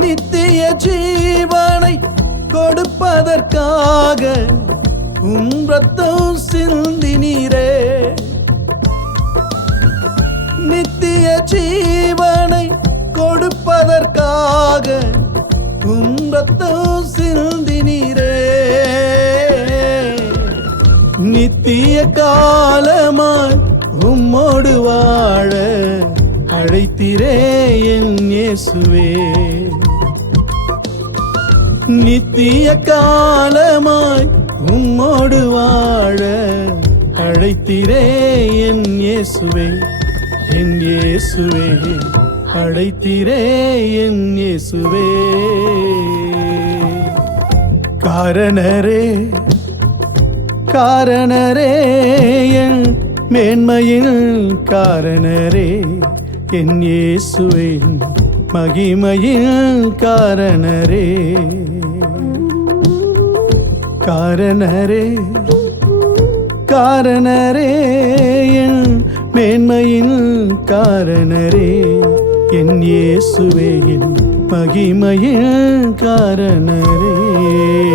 நித்திய ஜீவனை கொடுப்பதற்காக ரத்தம் சிந்தினீரே. நித்திய ஜீவனை கொடுப்பதற்காக ரத்தம் சிந்தினீரே. நித்திய காலமாய் உம்மோடு வாழ அழைத்திரே என் இயேசுவே. நித்திய காலமாய் உம்மோடு வாழ அழைத்திரே என் இயேசுவே. என் இயேசுவே அழைத்திரே என் இயேசுவே. காரணரே காரணரே என் மேன்மையின் காரணரே. என் இயேசுவின் மகிமையின் காரணரே. காரணரே காரணரே என் மேன்மையின் காரணரே. என் இயேசுவே என் மகிமையின் காரணரே.